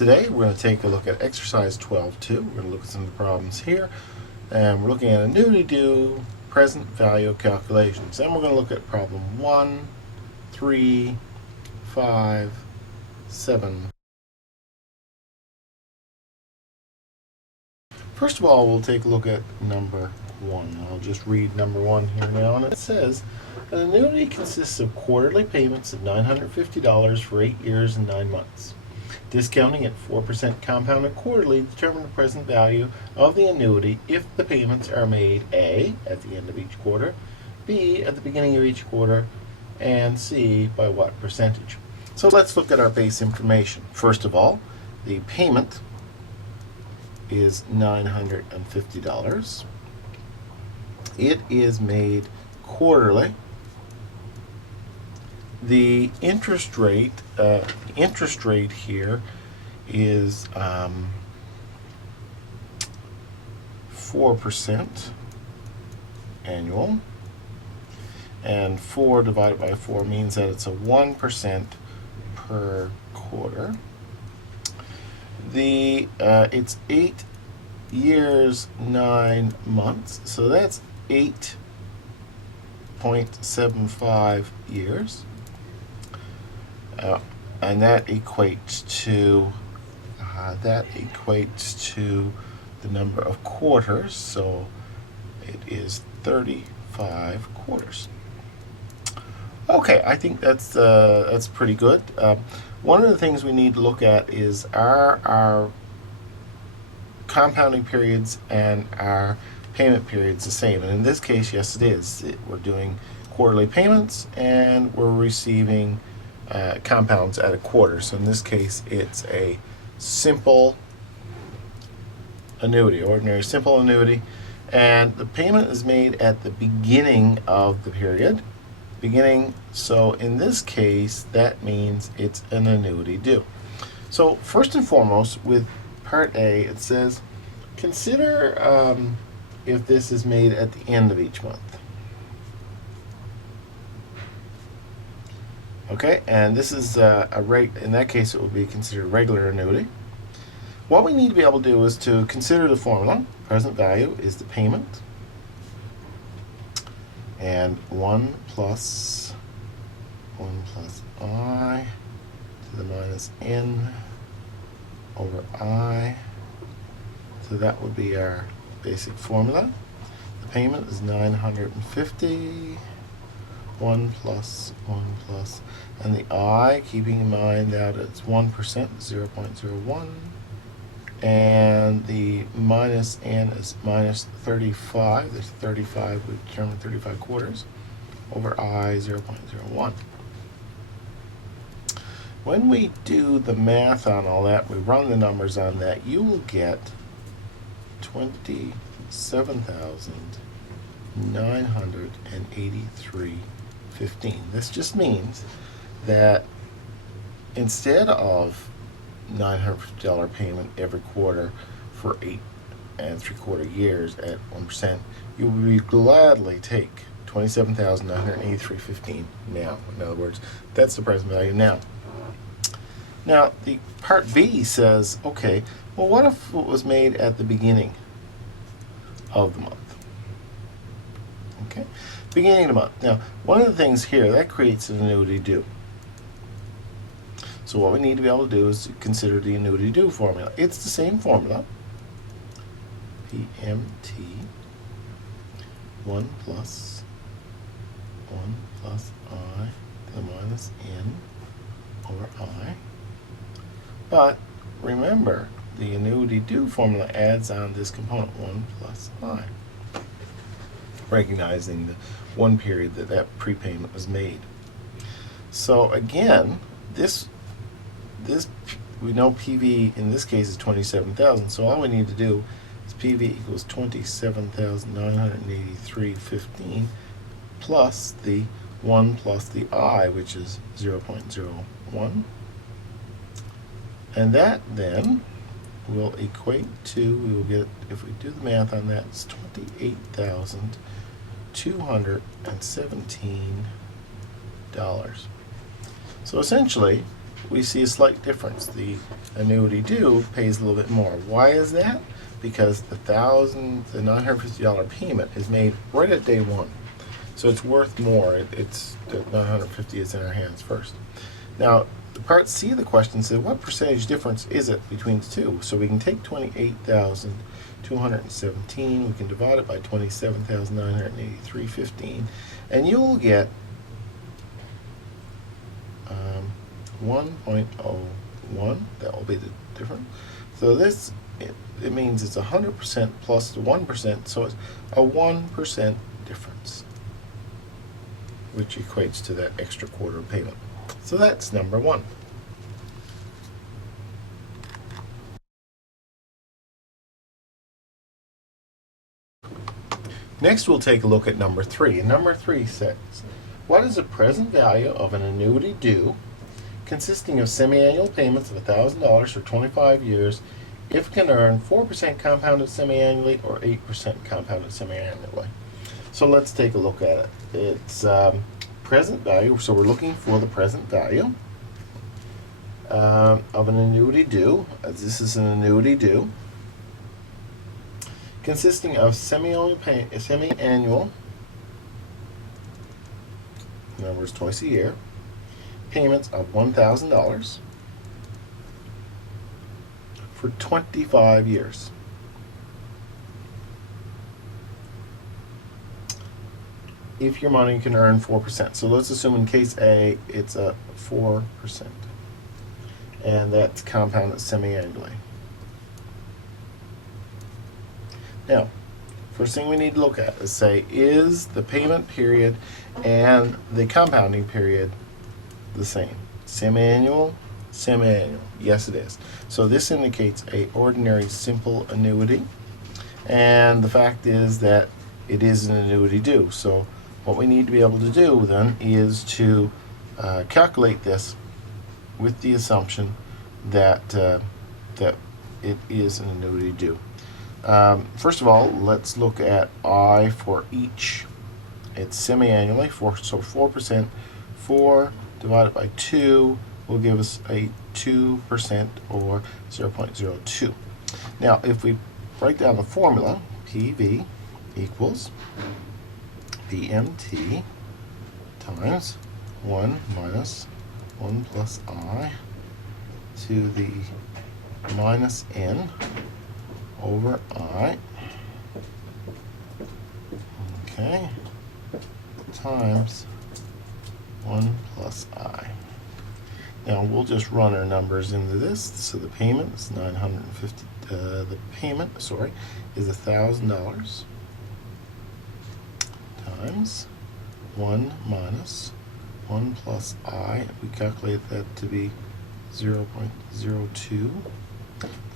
Today we're going to take a look at exercise 12.2. We're going to look at some of the problems here, and we're looking at annuity due present value calculations. Then we're going to look at problem 1, 3, 5, 7. First of all, we'll take a look at number 1. I'll just read number 1 here now, and it says, an annuity consists of quarterly payments of $950 for 8 years and 9 months. Discounting at 4% compounded quarterly determine the present value of the annuity if the payments are made A, at the end of each quarter, B, at the beginning of each quarter, and C, by what percentage. So let's look at our base information. First of all, the payment is $950. It is made quarterly. The interest rate here is 4% annual, and 4 divided by 4 means that it's a 1% per quarter. It's 8 years, 9 months, so that's 8.75 years. And that equates to the number of quarters, so it is 35 quarters. Okay, I think that's pretty good. One of the things we need to look at is our compounding periods and our payment periods the same, and in this case, yes, it is. We're doing quarterly payments and we're receiving compounds at a quarter. So in this case, it's a simple annuity, ordinary simple annuity, and the payment is made at the beginning of the period. So in this case, that means it's an annuity due. So first and foremost, with part A, it says, consider if this is made at the end of each month. Okay, and this is in that case, it would be considered a regular annuity. What we need to be able to do is to consider the formula. Present value is the payment, and 1 plus I to the minus n over I. So that would be our basic formula. The payment is 950. 1 plus, and the I, keeping in mind that it's 1%, 0.01, and the minus n is minus 35. There's 35, we determine 35 quarters, over I, 0.01. When we do the math on all that, we run the numbers on that, you will get 27,983.15. This just means that instead of $950 payment every quarter for 8 3/4 years at 1%, you will gladly take 27,983.15 now. In other words, that's the present value now. Now, the part B says, okay, well, what if it was made at the beginning of the month? Okay, beginning of the month. Now, one of the things here, that creates an annuity due. So what we need to be able to do is to consider the annuity due formula. It's the same formula. PMT 1 plus I to the minus n over I. But remember, the annuity due formula adds on this component 1 plus I, recognizing the one period that prepayment was made. So again, this we know PV in this case is 27,000. So all we need to do is PV equals 27,983.15 plus the 1 plus the I, which is 0.01. And that then will equate to, we will get, if we do the math on that, it's $28,217. So essentially, we see a slight difference. The annuity due pays a little bit more. Why is that? Because the $950 payment is made right at day one. So it's worth more. It's the $950 is in our hands first. Now, the part C of the question says, what percentage difference is it between the two? So we can take 28,217, we can divide it by 27,983.15, and you'll get 1.01. That will be the difference. So this, it means it's 100% plus the 1%, so it's a 1% difference, which equates to that extra quarter payment. So that's number one. Next, we'll take a look at number three. And number three says, what is the present value of an annuity due consisting of semi-annual payments of $1,000 for 25 years if it can earn 4% compounded semi-annually or 8% compounded semi-annually? So let's take a look at it. It's present value, so we're looking for the present value of an annuity due. This is an annuity due consisting of semi-annual, in other words, twice a year, payments of $1,000 for 25 years. If your money can earn 4%. So let's assume in case A, it's a 4%. And that's compounded semi-annually. Now, first thing we need to look at is say, is the payment period and the compounding period the same? Semi-annual, semi-annual. Yes, it is. So this indicates a ordinary simple annuity. And the fact is that it is an annuity due. So what we need to be able to do then is to calculate this with the assumption that that it is an annuity due. First of all, let's look at I for each. It's semi-annually, so 4%. 4 divided by 2 will give us a 2% or 0.02. Now, if we write down the formula, PV equals PMT times 1 minus 1 plus I to the minus N over I, okay, times 1 plus I. Now we'll just run our numbers into this. So the payment is $950. The payment, is $1,000 times 1 minus 1 plus I. We calculate that to be 0.02.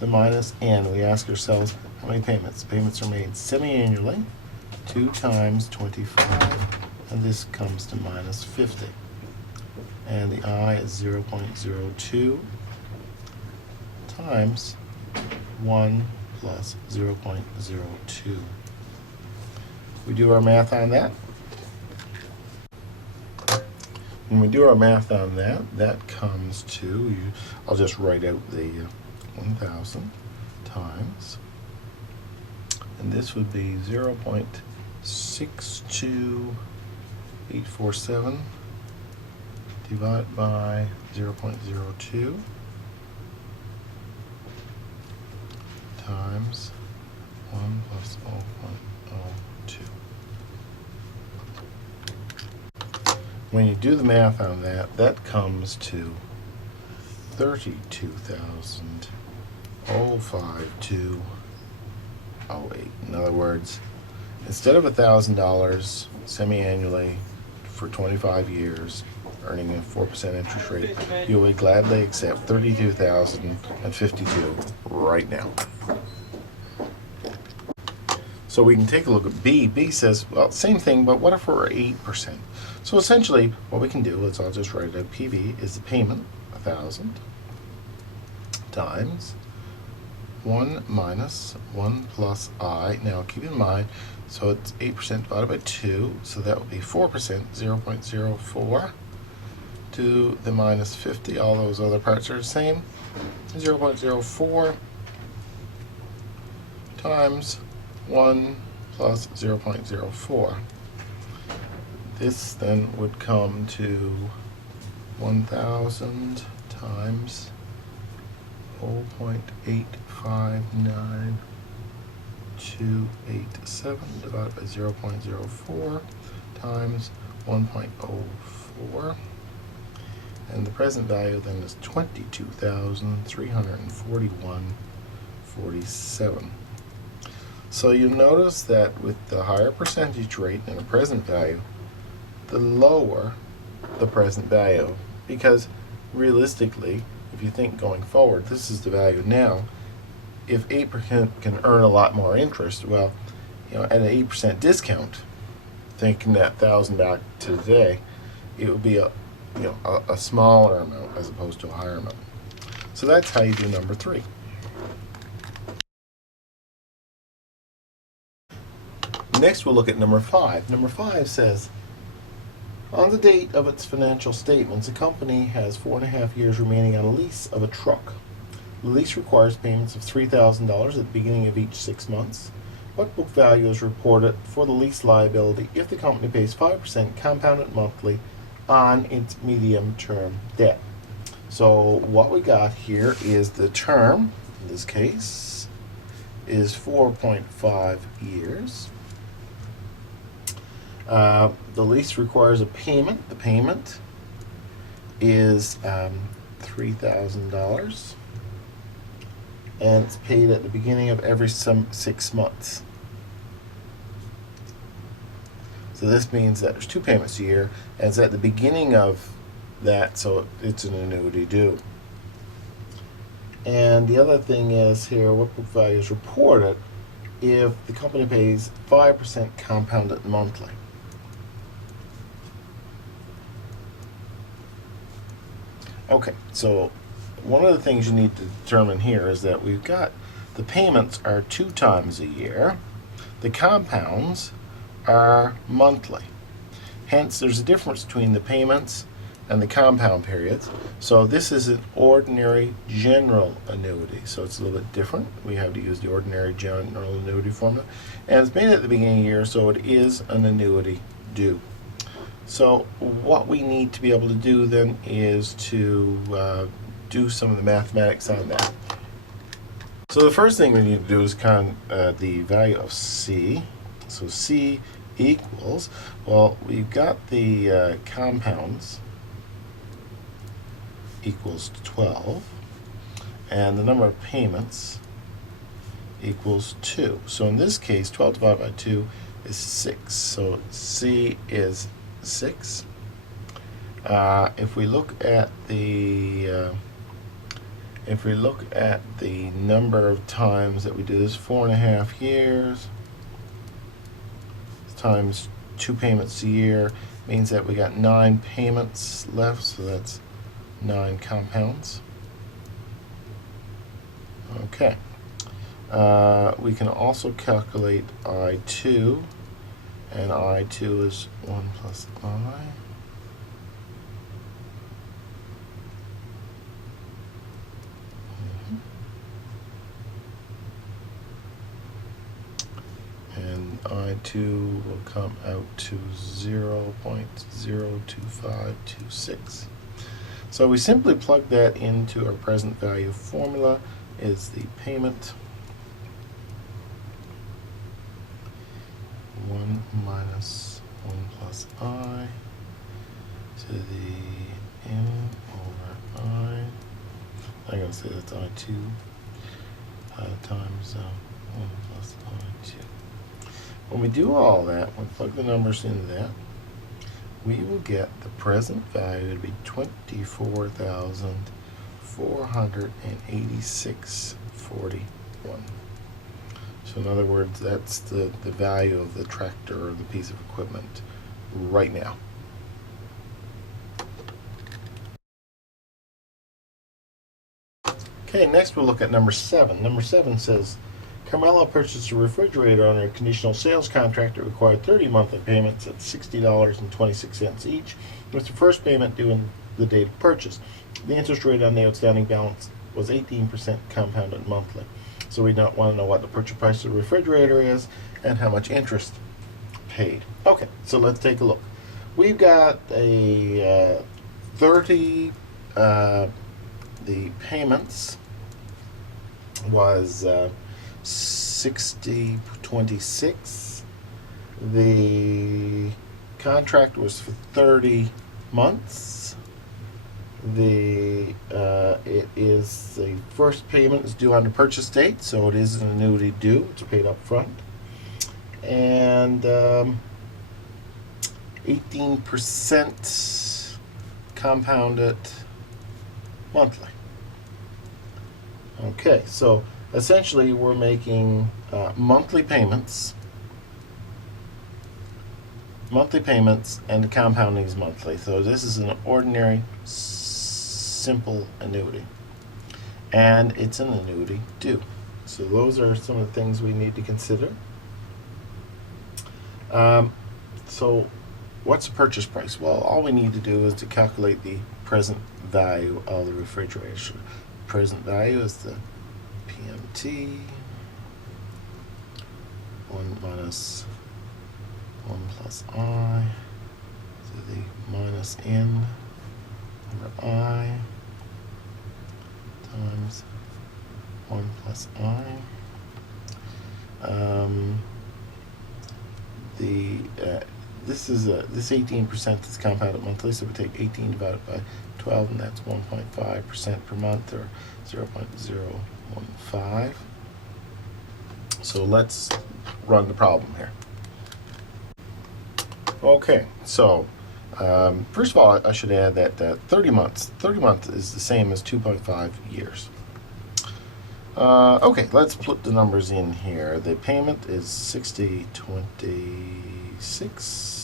The minus N, we ask ourselves how many payments? Payments are made semi-annually, 2 times 25, and this comes to minus 50. And the I is 0.02 times 1 plus 0.02. We do our math on that. When we do our math on that, that comes to, I'll just write out the 1,000 times, and this would be 0.62847 divided by 0.02 times 1 plus 0.02. When you do the math on that, that comes to 32,052.08. In other words, instead of $1,000 semi-annually for 25 years, earning a 4% interest rate, you would gladly accept $32,052 right now. So we can take a look at B. B says, well, same thing, but what if we're 8%? So essentially, what we can do is, I'll just write it out. PV is the payment, 1,000, times 1 minus 1 plus I. Now keep in mind, so it's 8% divided by 2, so that would be 4%, 0.04, do the minus 50. All those other parts are the same. 0.04 times 1 plus 0.04. This then would come to 1,000 times 0.859287 divided by 0.04 times 1.04. And the present value then is 22,341.47. So you notice that with the higher percentage rate and the present value, the lower the present value, because realistically, if you think going forward, this is the value now. If 8% can earn a lot more interest, well, at an 8% discount, thinking that 1,000 back to today, it would be a smaller amount as opposed to a higher amount. So that's how you do number 3. Next, we'll look at number 5. Number 5 says, on the date of its financial statements, a company has 4.5 years remaining on a lease of a truck. The lease requires payments of $3,000 at the beginning of each 6 months. What book value is reported for the lease liability if the company pays 5% compounded monthly on its medium-term debt? So what we got here is the term, in this case, is 4.5 years. The lease requires a payment. The payment is $3,000, and it's paid at the beginning of every 6 months. So this means that there's 2 payments a year, and it's at the beginning of that, so it's an annuity due. And the other thing is here, what book value is reported if the company pays 5% compounded monthly. Okay, so one of the things you need to determine here is that we've got the payments are 2 times a year. The compounds are monthly. Hence, there's a difference between the payments and the compound periods. So this is an ordinary general annuity. So it's a little bit different. We have to use the ordinary general annuity formula. And it's made at the beginning of the year, so it is an annuity due. So what we need to be able to do then is to do some of the mathematics on that. So the first thing we need to do is the value of C. So C equals, well, we've got the compounds equals 12, and the number of payments equals 2. So in this case, 12 divided by 2 is 6. So C is 6. If we look at the number of times that we do this, 4.5 years times 2 payments a year means that we got 9 payments left, so that's 9 compounds. Okay. We can also calculate I2, and I2 is 1 plus I. And I2 will come out to 0.02526. So we simply plug that into our present value formula. Is the payment 1 minus 1 plus I to the n over I. I'm going to say that's I2 times 1 plus I2. When we do all that, we plug the numbers into that, we will get the present value to be $24,486.41. So in other words, that's the value of the tractor or the piece of equipment right now. Okay, next we'll look at number 7. Number 7 says, Carmela purchased a refrigerator under a conditional sales contract that required 30 monthly payments at $60.26 each, with the first payment due on the date of purchase. The interest rate on the outstanding balance was 18% compounded monthly. So we want to know what the purchase price of the refrigerator is and how much interest paid. Okay, so let's take a look. We've got a 30, the payments was $60.26. The contract was for 30 months. It is the first payment is due on the purchase date, so it is an annuity due. It's paid up front, and 18% compounded monthly. Okay, so essentially we're making monthly payments, and the compounding is monthly. So this is an ordinary simple annuity, and it's an annuity due. So those are some of the things we need to consider. So what's the purchase price? Well, all we need to do is to calculate the present value of the refrigerator. Present value is the PMT 1 minus 1 plus I, so the minus N over I times 1 plus I. This 18% is compounded monthly, so we take 18 divided by 12, and that's 1.5% per month, or 0.015. So let's run the problem here. Okay, so first of all, I should add that 30 months is the same as 2.5 years. Okay, let's put the numbers in here. The payment is $60.26.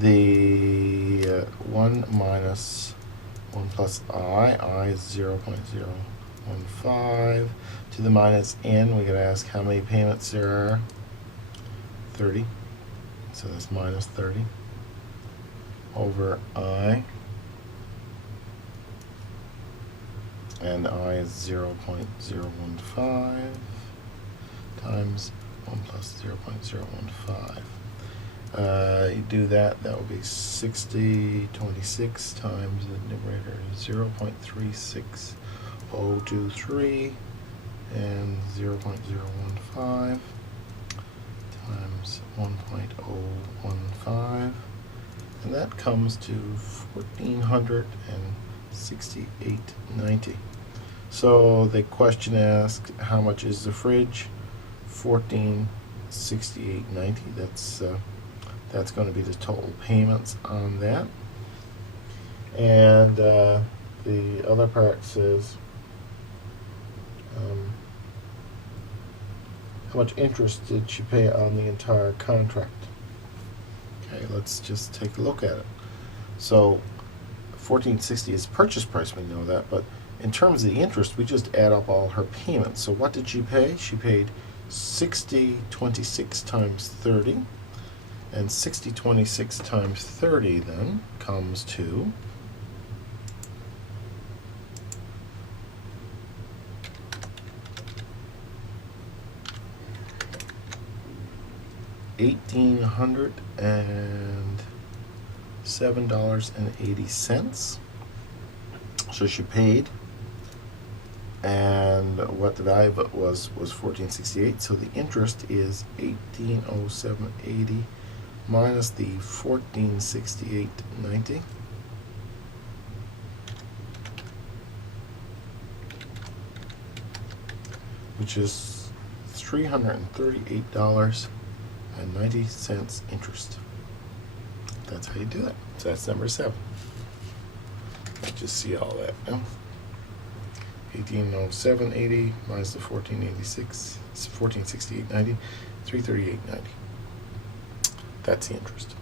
The 1 minus 1 plus I is 0.015. To the minus N, we gotta ask how many payments there are. 30. So that's minus 30 over I. And I is 0.015 times 1 plus 0.015. You do that would be 60.26 times the numerator is 0.36023 and 0.015 times 1.015, and that comes to $1,468.90. So the question asks, how much is the fridge? $1,468.90. That's going to be the total payments on that. And the other part says how much interest did she pay on the entire contract? Okay, let's just take a look at it. So $1,460 is purchase price, we know that, but in terms of the interest, we just add up all her payments. So what did she pay? She paid $60.26 times 30, and $60.26 times 30 then comes to $1,807.80. So she paid, and what the value of it was $1,468. So the interest is $1,807.80 minus the $1,468.90. Which is $338.90 interest. That's how you do that. So that's number 7. Let's just see all that now. 1807.80 minus the 1486, 1468.90, 338.90. That's the interest.